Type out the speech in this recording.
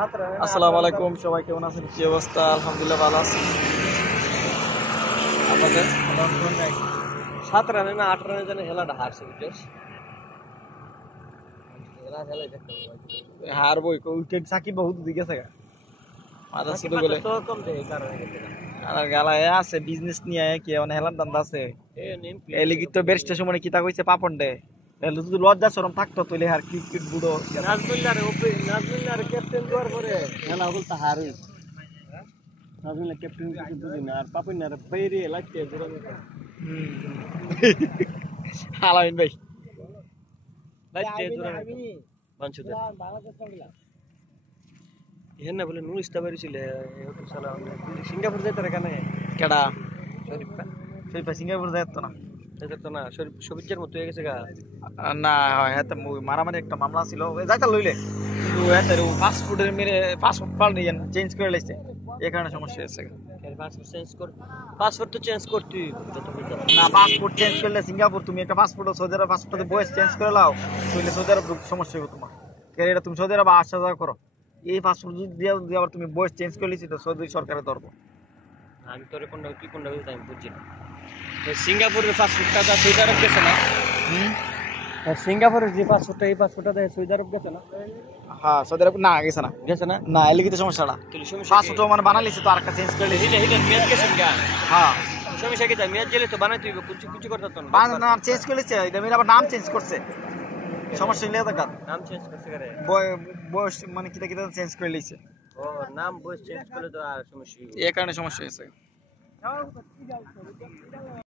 আসসালামু আলাইকুম, সবাই কেমন আছেন? কি অবস্থা? আলহামদুলিল্লাহ ভালো আছি। আমাদের 7 রানে না 8 রানে জানে খেলাটা হারছে বুঝছিস। হারবই, উইকেট সাকিব বহুত দিকে আছে মাথা শুধু বলে তো কম দেয় কারণে গেছে না। আর গালা আছে বিজনেস নিয়ে কি মানে হেলার দান্দা আছে। এ নেম এই লিগি তো বেস্টের সময় কিতা কইছে পাপন্ডে তাহলে যদি লজ্জা শরম থাকতো তাহলে আর ক্রিকেট বুড়ো নাজমুল্লাহর ক্যাপ্টেন দেওয়ার পরে খেলা হল তা হার হইছে। নাজমুল্লাহ ক্যাপ্টেন কিছু বুঝি না আর পাপনার বাইরে লাগতে পুরো হালাইন ভাই লাগতে জোরে বাঞ্চুদা ইহেন না বলে নুর ইস্তাবারি ছিল সালা সিঙ্গাপুর যাইতে রে কানে কেডা শরীফা সেই সিঙ্গাপুর যাইত না যাইতে তো না শরীফ সবিজের মতো হয়ে গেছে গা। না হয় হ্যাঁ মারামারি একটা মামলা ছিল যাইতা লইলে কিন্তু হ্যাঁ পাসপোর্টের মেরে পাসপোর্ট পাল্টে চেঞ্জ করে লাইছে এই কারণে সমস্যা হয়েছে। পাসপোর্ট তো চেঞ্জ করতেই যত বুঝা না পাসপোর্ট চেঞ্জ করলে সিঙ্গাপুর তুমি একটা পাসপোর্ট সৌদি আরব পাসপোর্টে বয়স চেঞ্জ করে লাও তাহলে সৌদি আরব সমস্যা হবে তোমার। এটা তুমি সৌদি আরব আসা যাওয়া করো এই পাসপোর্ট যদি আবার তুমি বয়স চেঞ্জ করে লিছি তো সৌদি সরকারের ধরবো। আমি তোরে কোনটা কি কোনটা আমি বুঝছি না। সিঙ্গাপুরের পাসপোর্টটা তো সৌদি আরব গেছে না। সিঙ্গাপুরের যে পাসপোর্টটা এই পাসপোর্টটা সৌদি আরব গেছে না। হ্যাঁ সৌদি আরব না গেছে না গেছে না না এলিগিতে সমস্যাটা পাসপোর্ট মানে বানালিছে তো আরেকটা চেঞ্জ করে লিছি। মেয়াদ গেছে গা। হ্যাঁ সমস্যা কি মেয়াদ গেলে তো বানাই তুই কিছু কিছু করতে তো না চেঞ্জ করে লিছে এটা মেয়ের আবার নাম চেঞ্জ করছে সমস্যা নিয়ে দেখা নাম চেঞ্জ করছে করে বয়স মানে কিতা কিতা চেঞ্জ করে লিছে ও নাম বয়স চেঞ্জ করলে তো আর সমস্যা এই কারণে সমস্যা হয়েছে।